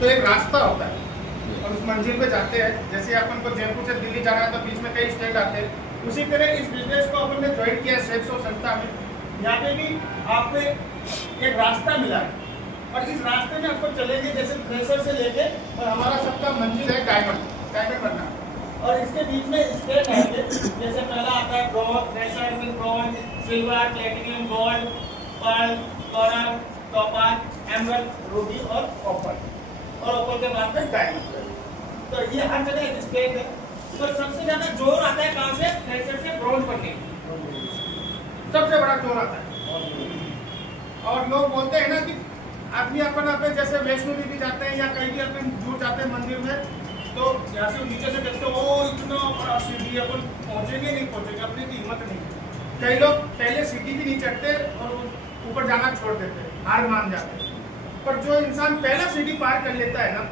तो एक रास्ता होता है और उस मंजिल पे जाते हैं। जैसे अपन को जयपुर से दिल्ली जाना है तो बीच में कई स्टैंड आते हैं, उसी तरह इस बिजनेस को अपन ने ज्वाइन किया सेल्सो संस्था में। यहाँ पे भी आपको एक रास्ता मिला है और इस रास्ते में आपको चलेंगे जैसे फ्रेशर से लेके, और हमारा सबका मंजिल है डायमंड बनना। और इसके बीच में स्टेट आएंगे, जैसे पहला आता है ब्रॉन्ज, फ्रेशर में bronze, silver, platinum, gold, pearl, coral, topaz, emerald, ruby और ओपल, और ओपल के बाद में डायमंड। तो ये हर जगह एक स्टेट है। तो सबसे ज्यादा जोर आता है कहाँ से? फ्रेशर से ब्रॉन्ज बनने, सबसे बड़ा जोर आता है। और लोग बोलते हैं ना कि आदमी अपन जैसे वैष्णो देवी जाते हैं या कहीं भी अपन जुड़ जाते हैं मंदिर में, तो यहाँ से नीचे से देखते हो ओ इतना बड़ा सीढ़ी, अपन पहुंचेंगे नहीं पहुंचेंगे, अपनी की हिम्मत नहीं। कई लोग पहले सीढ़ी भी नहीं चढ़ते और ऊपर जाना छोड़ देते, हार मान जाते। पर जो इंसान पहला सीढ़ी पार कर लेता है ना,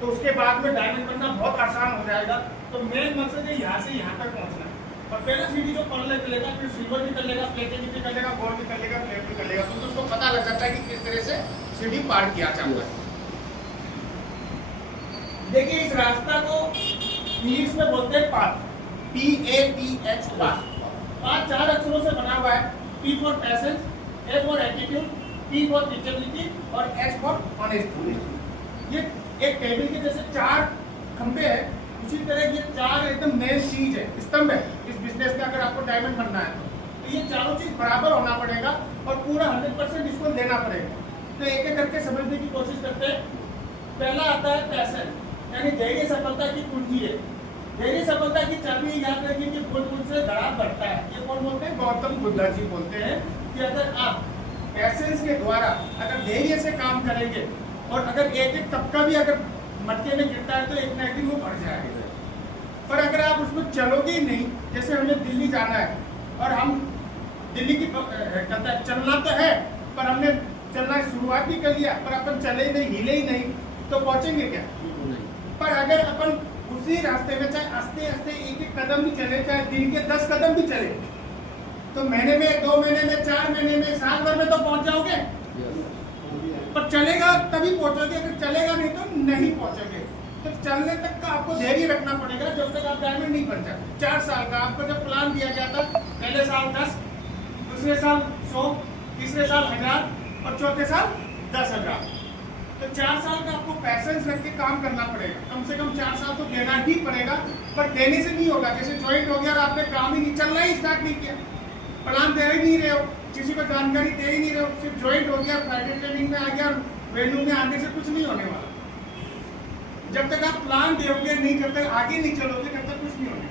तो उसके बाद में डायमंड बनना बहुत आसान हो जाएगा। तो मेन मकसद है यहाँ से यहाँ तक पहुँचना। और पहला सीढ़ी जो पर्ल कर लेगा, फिर सिल्वर भी कर लेगा, प्लेटिनियम भी कर लेगा, गोल्ड भी कर लेगा, प्लेट भी कर लेगा, तो उसको पता लग जाता है कि किस तरह से सीढ़ी पार किया जाता है। देखिए इस रास्ता को इंग्लिश में बोलते हैं पाथ, PATH पाथ। पाथ 4 अक्षरों से बना हुआ है। P for patience, A for attitude, T for teachability और H फॉर ऑनेस्टी। ये एक टेबल के जैसे 4 खंबे हैं, उसी तरह ये 4 एकदम मेन चीज है, स्तंभ है इस बिजनेस में। अगर आपको डायमंड बनना है तो ये चारों चीज बराबर होना पड़ेगा और पूरा 100% इसको लेना पड़ेगा। तो एक एक करके समझने की कोशिश करते हैं। पहला आता है पैशन, यानी धैर्य सफलता की कुंजी है। धैर्य सफलता की चाबी याद रखिए कि बुद्ध से धड़ा बढ़ता है। ये कौन बोलते हैं? गौतम बुद्ध जी बोलते हैं कि अगर आप पैसेंस के द्वारा अगर धैर्य से काम करेंगे और अगर एक एक तबका भी अगर मटके में गिरता है तो एक ना एक दिन वो बढ़ जाएगा। पर अगर आप उसमें चलोगे ही नहीं, जैसे हमें दिल्ली जाना है और हम दिल्ली की चलना तो है, पर हमने चलना शुरुआत भी कर लिया पर अपन चले ही नहीं, हिले ही नहीं, तो पहुंचेंगे क्या? पर अगर अपन उसी रास्ते में चाहे आस्ते आस्ते एक एक कदम भी चले, चाहे दिन के 10 कदम भी चले, तो महीने में, 2 महीने में, 4 महीने में, साल भर में तो पहुंच जाओगे। पर चलेगा तभी पहुंचोगे, अगर चलेगा नहीं तो नहीं पहुंचोगे। तो चलने तक का आपको धैर्य रखना पड़ेगा जब तक आप डायमंड नहीं बन जाते। 4 साल का आपको जब प्लान दिया गया था, पहले साल 10, दूसरे साल 100, तीसरे साल 1000 और चौथे साल 10,000। तो 4 साल का आपको पैसेंस रख के काम करना पड़ेगा। कम से कम 4 साल तो देना ही पड़ेगा, पर देने से नहीं होगा। जैसे ज्वाइंट हो गया और आपने काम ही नहीं, चलना ही स्टार्ट नहीं किया, प्लान दे ही नहीं रहे हो, किसी को जानकारी दे ही नहीं रहे हो, सिर्फ ज्वाइंट हो गया, फ्राइडे ट्रेनिंग में आ गया, वेन्यू में आने से कुछ नहीं होने वाला। जब तक आप प्लान दोगे नहीं, जब तक आगे नहीं चलोगे, तब तक कुछ नहीं होने।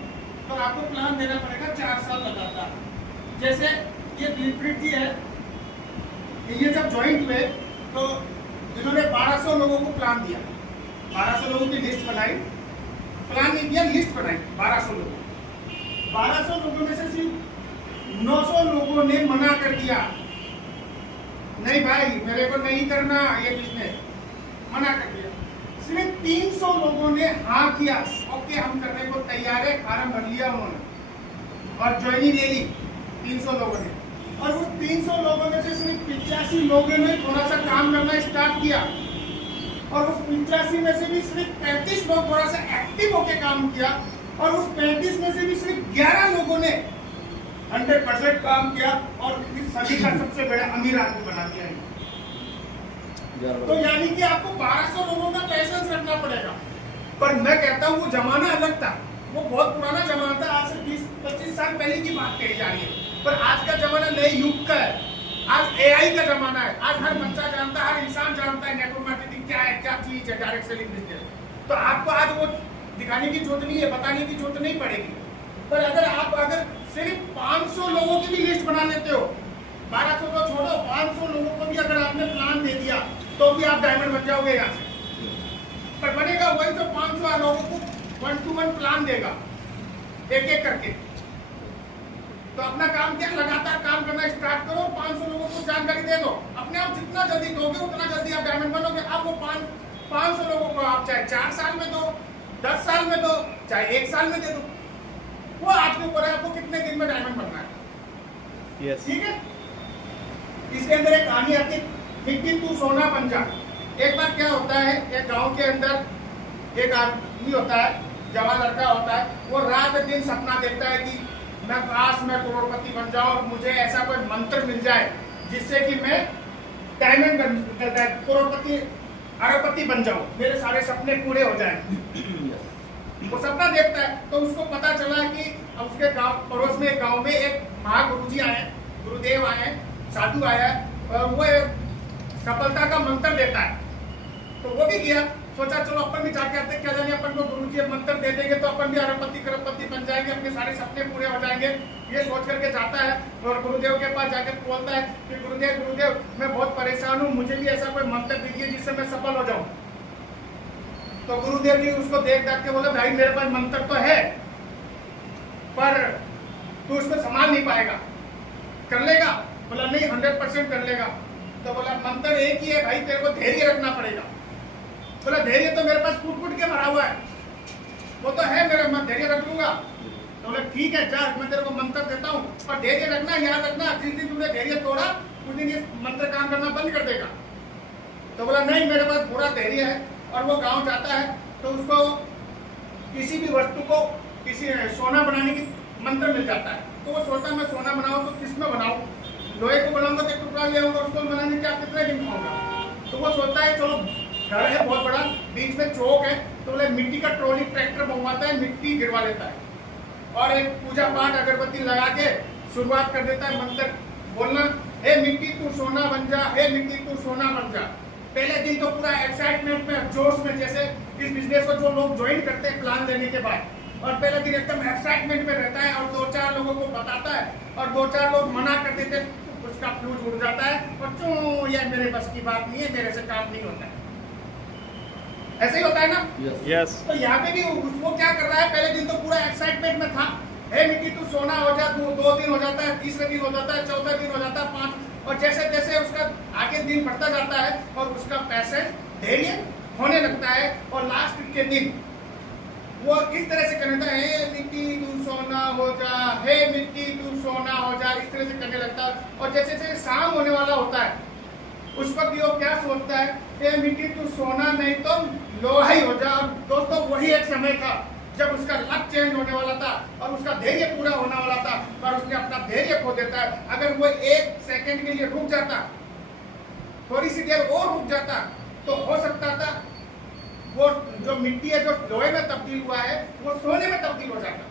तो आपको प्लान देना पड़ेगा 4 साल लगातार। जैसे ये दिलप्रीत जी है, ये जब ज्वाइंट हुए तो इन्होंने 1200 लोगों को प्लान दिया, 1200 लोगों की लिस्ट बनाई, प्लान नहीं दिया, लिस्ट बनाई 1200 लोगों। 1200 लोगों में से सिर्फ 900 लोगों ने मना कर दिया, नहीं भाई मेरे को नहीं करना ये बिजनेस, मना कर दिया। सिर्फ 300 लोगों ने हाँ किया, ओके हम करने को तैयार है, फार्म भर लिया उन्होंने और ज्वाइनिंग ले ली 300 लोगों ने। और उस 300 लोगों में से सिर्फ 85 लोगों ने थोड़ा सा काम करना स्टार्ट किया, और उस 85 में से भी सिर्फ 35 लोग थोड़ा सा एक्टिव होकर काम किया, और उस 35 में से भी सिर्फ 11 लोगों ने 100% काम किया और इस सदी का सबसे बड़ा अमीर आदमी बना दिया। तो यानी कि आपको 1200 लोगों का पैसेंस रखना पड़ेगा। पर मैं कहता हूँ वो जमाना अलग था, वो बहुत पुराना जमाना था, आज से 20-25 साल पहले की बात कही जा रही है। पर आज का जमाना नए युग का है, आज AI का जमाना है। आज हर बच्चा जानता है, हर इंसान जानता है नेटवर्क मार्केटिंग क्या है, क्या चीज है, डायरेक्ट सेलिंग बिजनेस। तो आपको आज वो दिखाने की जरूरत नहीं है, बताने की जरूरत नहीं पड़ेगी। पर अगर सिर्फ 500 लोगों की भी लिस्ट बना लेते हो, 1200 को छोड़ो, 500 लोगों को भी अगर आपने प्लान दे दिया तो भी आप डायमंड बन जाओगे यहाँ से। पर बनेगा वही तो 500 लोगों को 1 to 1 प्लान देगा, एक एक करके। तो अपना काम क्या, लगातार काम करना स्टार्ट करो, 500 लोगों को जानकारी दे दो। अपने आप जितना जल्दी दोगे उतना जल्दी आप डायमंड बनोगे। अब वो 500 लोगों को आप चाहे 4 साल में दो, 10 साल में दो, चाहे 1 साल में दे दो, वो आपके ऊपर है, आपको कितने दिन में डायमंड बनना है। ठीक है। इसके अंदर एक कहानी आती है, मिट्टी तू सोना बन जा। एक बार क्या होता है, एक गांव के अंदर एक आदमी होता है, जवान लड़का होता है, वो रात दिन सपना देखता है कि मैं काश मैं करोड़पति बन जाऊं और मुझे ऐसा कोई मंत्र मिल जाए जिससे कि मैं डायमंड करोड़पति अरबपति बन जाऊं, मेरे सारे सपने पूरे हो जाएं। वो सपना देखता है, तो उसको पता चला कि उसके गांव पड़ोस में एक गांव में एक महागुरुजी आए, गुरुदेव आए, साधु आया और वो सफलता का मंत्र देता है। तो वो भी गया, सोचा चलो अपन भी जाके आते, क्या जाने अपन को गुरुजी मंत्र दे देंगे तो अपन भी अरबपति करोड़पति बन जाएंगे, अपने सारे सपने पूरे हो जाएंगे। ये सोच करके जाता है और गुरुदेव के पास जाकर बोलता है कि गुरुदेव गुरुदेव मैं बहुत परेशान हूँ, मुझे भी ऐसा कोई मंत्र दीजिए जिससे मैं सफल हो जाऊं। तो गुरुदेव जी उसको देख के बोले भाई मेरे पास मंत्र तो है पर तू उसको संभाल नहीं पाएगा, कर लेगा? बोला नहीं 100% कर लेगा। तो बोला मंत्र एक ही है भाई, तेरे को धैर्य रखना पड़ेगा। बोला धैर्य तो मेरे पास कूट कूट के भरा हुआ है, वो तो है मेरा, मैं धैर्य रख लूंगा। तो बोले ठीक है जा, मैं तेरे को मंत्र देता हूँ पर धैर्य रखना, याद रखना जिस दिन तुमने धैर्य तोड़ा उस दिन ये मंत्र काम करना बंद कर देगा। तो बोला नहीं मेरे पास पूरा धैर्य है। और वो गांव जाता है तो उसको किसी भी वस्तु को किसी सोना बनाने की मंत्र मिल जाता है। तो वो सोचता है मैं सोना बनाऊं तो किस में बनाऊं, लोहे को बनाऊंगा तो टुकड़ा ले आऊंगा, उसको बनाने के कितने दिन खाऊंगा। तो वो सोचता है चलो घर है बहुत बड़ा, बीच में चौक है, तो बोले मिट्टी का ट्रॉली ट्रैक्टर मंगवाता है, मिट्टी गिरवा लेता है और एक पूजा पाठ अगरबत्ती लगा के शुरुआत कर देता है मंत्र बोलना, हे मिट्टी तू सोना बन जा, हे मिट्टी तू सोना बन जा। पहले दिन तो पूरा एक्साइटमेंट में जोश में, जैसे इस बिजनेस को जो लोग ज्वाइन करते हैं प्लान लेने के बाद, और पहले दिन एकदम एक्साइटमेंट में रहता है और 2-4 लोगों को बताता है और 2-4 लोग मना कर देते, उसका फ्यूज उड़ जाता है और क्यों यार मेरे बस की बात नहीं है, मेरे से काम नहीं होता है। ऐसे ही होता है ना? यस। तो यहाँ पे भी वो क्या कर रहा है, पहले दिन तो पूरा एक्साइटमेंट में था, हे मिट्टी तू सोना हो जा, 2 दिन हो जाता है, तीसरे दिन हो जाता है, चौथा दिन हो जाता है, 5, और जैसे जैसे उसका आगे दिन बढ़ता जाता है और उसका पैसेज धैर्य होने लगता है और लास्ट के दिन वो इस तरह से करता है, हे मिट्टी तू सोना हो जा, हे मिट्टी तू सोना हो जा, इस तरह से करने लगता है। और जैसे जैसे शाम होने वाला होता है उस वक्त वो क्या सोचता है, हे मिट्टी तू सोना नहीं तो लोहा ही हो जा। और दोस्तों वही एक समय था जब उसका लक चेंज होने वाला था और उसका धैर्य पूरा होने वाला था, पर उसने अपना धैर्य खो देता है। अगर वो 1 सेकंड के लिए रुक जाता, थोड़ी सी देर और रुक जाता, तो हो सकता था वो जो मिट्टी है जो लोहे में तब्दील हुआ है वो सोने में तब्दील हो जाता।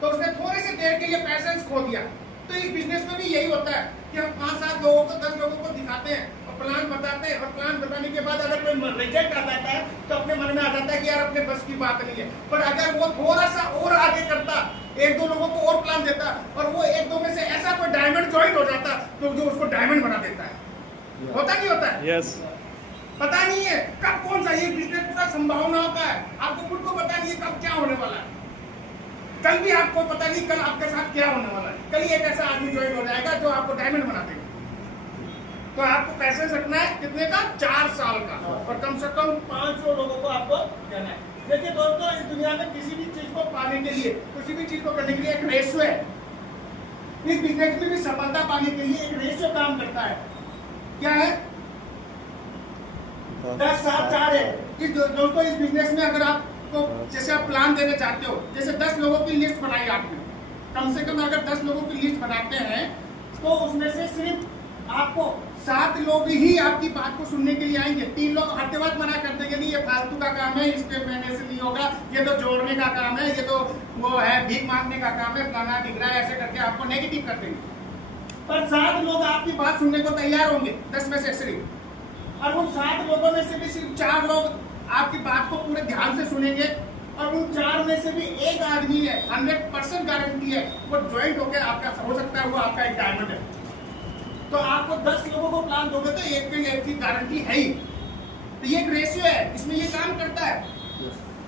तो उसने थोड़ी सी देर के लिए पैसेंस खो दिया। तो इस बिजनेस में भी यही होता है कि हम 5-7 लोगों को 10 लोगों को दिखाते हैं और प्लान बताते हैं, और प्लान बताने के बाद अगर कोई रिजेक्ट आ जाता है तो अपने मन में आ जाता है कि यार अपने बस की बात नहीं है। पर अगर वो थोड़ा सा और आगे करता, 1-2 लोगों को और प्लान देता और वो 1-2 में से ऐसा कोई डायमंड ज्वाइन हो जाता तो जो उसको डायमंड बना देता है। होता नहीं होता है? यस। पता नहीं है कब कौन सा, ये बिजनेस पूरा संभावनाओं का है, आपको खुद को पता नहीं है कब क्या होने वाला है। कल भी आपको पता नहीं कल आपके साथ क्या होने वाला है। कल एक ऐसा आदमी ज्वाइन हो जाएगा जो आपको डायमंड बना देगा। तो आपको पैसे रखना है कितने का, 4 साल का, और कम से कम 500 लोगों को आपको देना है। देखिए दोस्तों इस दुनिया में किसी भी चीज को पाने के लिए, किसी भी चीज को करने के लिए एक रेशियो है। इस बिजनेस में भी सफलता पाने के लिए एक रेशियो काम करता है। क्या है? 10-7-4 है। दोस्तों इस बिजनेस में अगर आपको जैसे आप प्लान देने चाहते हो, जैसे 10 लोगों की लिस्ट बनाई आपने, कम से कम अगर 10 लोगों की लिस्ट बनाते हैं तो उसमें से सिर्फ आपको 7 लोग ही आपकी बात को सुनने के लिए आएंगे। 3 लोग हत्तेवत मना कर देंगे, नहीं ये फालतू का काम है, इस पे महीने से नहीं होगा, ये तो जोड़ने का काम है, ये तो वो है भीख मांगने का काम है, फलाना ढिगरा, ऐसे करके आपको नेगेटिव कर देंगे। पर 7 लोग आपकी बात सुनने को तैयार होंगे 10 में से सिर्फ, और उन 7 लोगों में से भी सिर्फ 4 लोग आपकी बात को पूरे ध्यान से सुनेंगे, और उन 4 में से भी एक आदमी है, 100% गारंटी है वो ज्वाइंट होकर आपका हो सकता है वो आपका एक डायमंड है। तो आपको 10 लोगों को प्लान दोगे तो एक की गारंटी है ही। तो ये एक रेशियो है, इसमें ये काम करता है।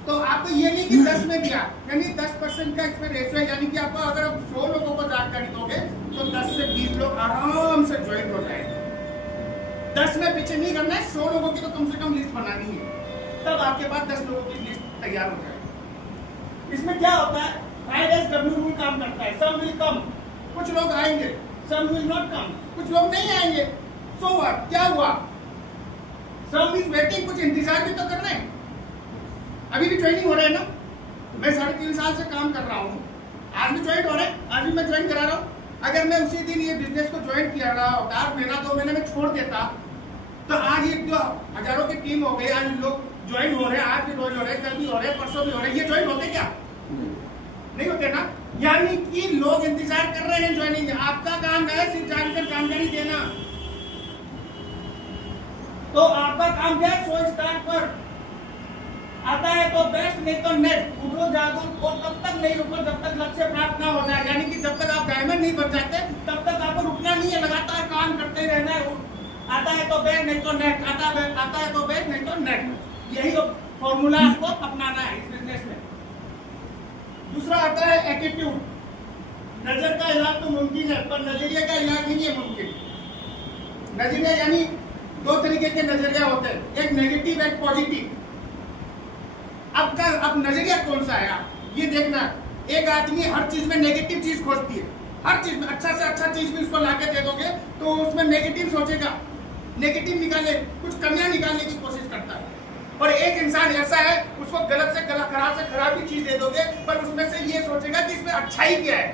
तो आपको ये नहीं कि 10 में दिया, यानी 10% का इसमें रेशियो है, यानी कि आपको अगर आप 100 लोगों को जानकारी दोगे तो 10 से 20 लोग आराम से ज्वाइन हो जाएंगे। 10 में पीछे नहीं करना है, 100 लोगों की तो कम से कम लिस्ट बनानी है, तब आपके पास 10 लोगों की लिस्ट तैयार हो जाएगी। इसमें क्या होता है, ISW रूल काम करता है, सम विल कम, कुछ लोग आएंगे, सम विल नॉट कम, कुछ लोग नहीं आएंगे। सो व्हाट, क्या हुआ, सम इज वेटिंग, कुछ इंतजार भी तो कर रहे हैं। अभी भी ज्वाइनिंग हो रहा है ना, मैं 3.5 साल से काम कर रहा हूँ, आज भी ज्वाइन हो रहा है, आज भी मैं ज्वाइन करा रहा हूँ। अगर मैं उसी दिन ये बिजनेस को ज्वाइन किया रहा होता, महीना 2 महीने में छोड़ देता, तो आज ये जो हजारों की टीम हो गई, आज लोग ज्वाइन हो रहे हैं, आज भी ज्वाइन हो रहे हैं, कल भी हो रहे हैं, परसों भी हो रहे हैं, ये ज्वाइन होते क्या? नहीं होते ना। यानी कि लोग इंतजार कर रहे हैं ज्वाइनिंग। आपका काम है सिर्फ जानकर जानकारी देना। तो आपका काम क्या है? सो स्टार्ट पर आता है तो बेस्ट, नहीं तो नेक्स्ट। उठो जागो और तब तक नहीं रुको जब तक लक्ष्य प्राप्त ना हो जाए। यानी कि जब तक आप डायमंड नहीं बन जाते तब तक आपको रुकना नहीं है, लगातार काम करते रहना है। आता है तो बेस्ट, नहीं तो नेक्स्ट, आता है तो बेस्ट, नहीं तो नेक्स्ट। यही फॉर्मूला आपको अपनाना है इस बिजनेस में। दूसरा आता है एटीट्यूड। नजर का इलाज तो मुमकिन है, पर नजरिए का इलाज नहीं है मुमकिन। नजरिया यानी 2 तरीके के नजरिया होते हैं, एक नेगेटिव, एक पॉजिटिव। अब नजरिया कौन सा है आप ये देखना। एक आदमी हर चीज में नेगेटिव चीज खोजती है, हर चीज में अच्छा से अच्छा चीज भी उसको लाके दे दोगे तो उसमें नेगेटिव सोचेगा, नेगेटिव निकाले, कुछ कमियां निकालने की कोशिश करता है। और एक इंसान ऐसा है, उसको गलत से गलत, खराब से खराब भी चीज दे दोगे पर उसमें से ये सोचेगा कि इसमें अच्छाई क्या है,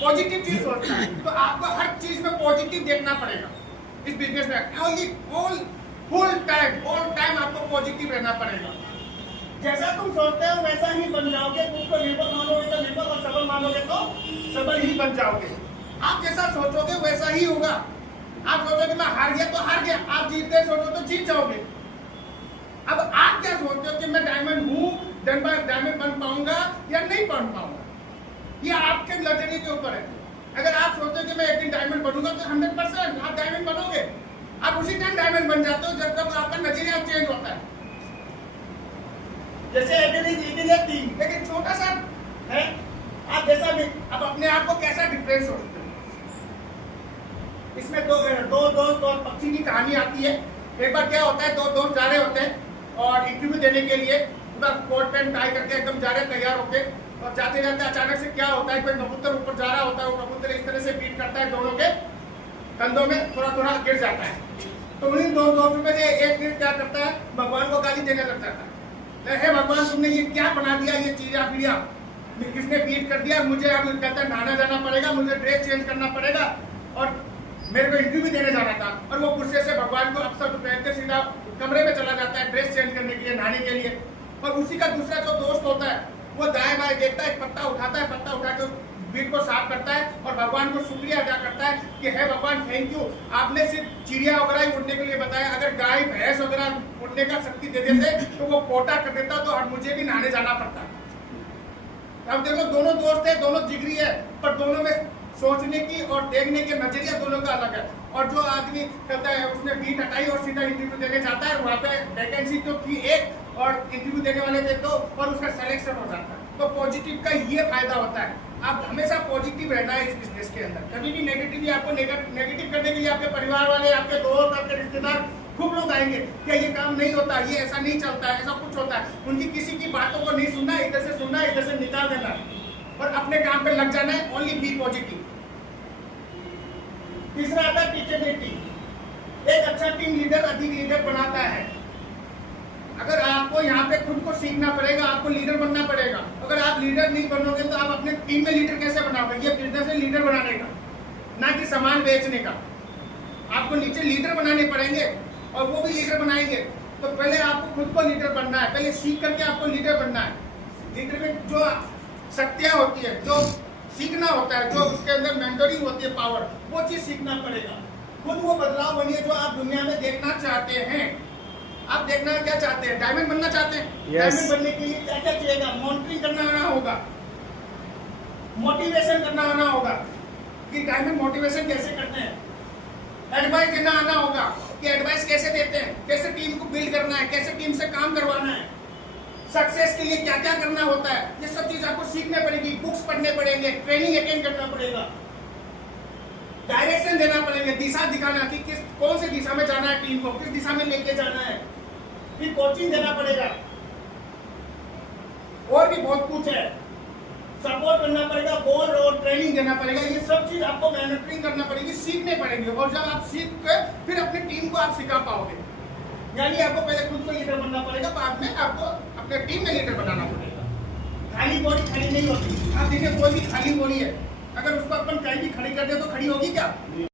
पॉजिटिव चीज सोचता है। तो आपको हर चीज में पॉजिटिव देखना पड़ेगा इस बिजनेस में। फुल टाइम आपको पॉजिटिव रहना पड़ेगा। जैसा तुम सोचते हो वैसा ही बन जाओगे। तुम तो निर्भर मानोगे तो निर्भर, और सबल मानोगे तो सबल ही बन जाओगे। आप जैसा सोचोगे वैसा ही होगा। आप सोचोगे मैं हार गया तो हार गया, आप जीत गए सोचो तो जीत जाओगे। अब आप क्या सोचते हो कि मैं डायमंड हूँ, डायमंड बन पाऊंगा या नहीं बन पाऊंगा, ये आपके नजरिए के ऊपर है। अगर आप सोचते हो कि मैं एक दिन डायमंड बनूंगा तो 100% आप डायमंड बनोगे। आप उसी टाइम डायमंड बन जाते हो जब तक आपका नजरिया चेंज होता है। जैसे लेकिन छोटा सा है, आप जैसा भी अब अपने आप को कैसा डिफरेंस सोचते हो। इसमें दो दोस्त और पक्षी की कहानी आती है। एक बार क्या होता है, 2 दोस्त जा रहे होते हैं और इंटरव्यू देने के लिए पूरा कोट पैंट टाई करके एकदम जा रहे तैयार होके, और जाते जाते अचानक से क्या होता है, कोई कबूतर ऊपर जा रहा होता है, वो कबूतर इस तरह से बीट करता है दोनों के कंधों में, थोड़ा गिर जाता है। तो उन्हीं 2 दोस्तों में से एक क्या करता है, भगवान को गाली देने लग जाता है। हे भगवान, तुमने ये क्या बना दिया, ये चिड़िया फिड़िया किसने बीट कर दिया, मुझे अब कहता है नहाना जाना पड़ेगा, मुझे ड्रेस चेंज करना पड़ेगा और मेरे को इंटरव्यू देने जाना था। और वो गुस्से से भगवान को अक्सर दोपहर के सीधा कमरे में चला जाता है ड्रेस चेंज करने के लिए, नहाने के लिए। और उसी का दूसरा जो दोस्त होता है वो दाएं बाएं देखता है, पत्ता उठाता है, पत्ता उठा के बीट को साफ करता है और भगवान को शुक्रिया अदा करता है कि हे भगवान थैंक यू, आपने सिर्फ चिड़िया वगैरह ही उड़ने के लिए बताया, अगर गाय भैंस वगैरह उड़ने का शक्ति दे देते तो वो पोटा कर देता तो मुझे भी नहाने जाना पड़ता। अब देखो दोनों दोस्त है, दोनों जिगरी है, पर दोनों में सोचने की और देखने के नजरिया दोनों का अलग है। और जो आदमी कहता है उसने बीट हटाई और सीधा इंटरव्यू देने जाता है, वहाँ पे वैकेंसी तो थी एक और इंटरव्यू देने वाले थे 2 और उसका सिलेक्शन हो जाता है। तो पॉजिटिव का ये फायदा होता है, आप हमेशा पॉजिटिव रहना है इस बिजनेस के अंदर। कभी भी नेगेटिव आपको नेगेटिव करने के लिए आपके परिवार वाले, आपके दोस्त, आपके रिश्तेदार खूब लोग आएंगे क्या ये काम नहीं होता, ये ऐसा नहीं चलता है, ऐसा कुछ होता है। उनकी किसी की बातों को नहीं सुनना, इधर से सुनना, इधर से निकाल देना और अपने काम पे लग जाना है। Only be positive. तीसरा आता है टीचेबिलिटी। एक अच्छा टीम लीडर अधिक लीडर बनाता है। अगर आपको यहाँ पे खुद को सीखना पड़ेगा, आपको लीडर बनना पड़ेगा। अगर आप लीडर नहीं बनोगे तो आप अपने टीम में लीडर कैसे बनाओगे। ये बिजनेस है लीडर बनाने का, ना कि सामान बेचने का। आपको नीचे लीडर बनाने पड़ेंगे और वो भी लीडर बनाएंगे। तो पहले आपको खुद को लीडर बनना है, पहले सीख करके आपको लीडर बनना है। लीडर में जो शक्तियां होती है, जो सीखना होता है, जो उसके अंदर मेंटरिंग होती है, पावर, वो चीज सीखना पड़ेगा। खुद वो बदलाव बनिए जो आप दुनिया में देखना चाहते हैं। आप देखना क्या चाहते हैं, डायमंड बनना चाहते हैं। डायमंड बनने के लिए क्या क्या चाहिएगा, मॉनिटरिंग करना आना होगा, मोटिवेशन करना आना होगा कि डायमंड मोटिवेशन कैसे करते हैं, एडवाइस देना आना होगा कि एडवाइस कैसे देते हैं, कैसे टीम को बिल्ड करना है, कैसे टीम से काम करवाना है, सक्सेस के लिए क्या क्या करना होता है। ये सब चीज आपको सीखने पड़ेगी, बुक्स पढ़ने पड़ेंगे, ट्रेनिंग अटेंड करना पड़ेगा, डायरेक्शन देना पड़ेगा, दिशा दिखाना कि कौन सी दिशा में जाना है, टीम को किस दिशा में लेके जाना है, फिर कोचिंग देना पड़ेगा। और भी बहुत कुछ है, सपोर्ट करना पड़ेगा, बोल और ट्रेनिंग देना पड़ेगा। ये सब चीज आपको मॉनिटरिंग करना पड़ेगी, सीखने पड़ेंगे। और जब आप सीख के फिर अपनी टीम को आप सिखा पाओगे। यानी आपको पहले खुद को लीडर बनना पड़ेगा, बाद में आपको अपने टीम में लीडर बनाना पड़ेगा। खाली बॉडी खड़ी नहीं होती। आप देखिए कोई भी खाली बॉडी है, अगर उसको अपन कहीं भी खड़ी कर दे तो खड़ी होगी क्या?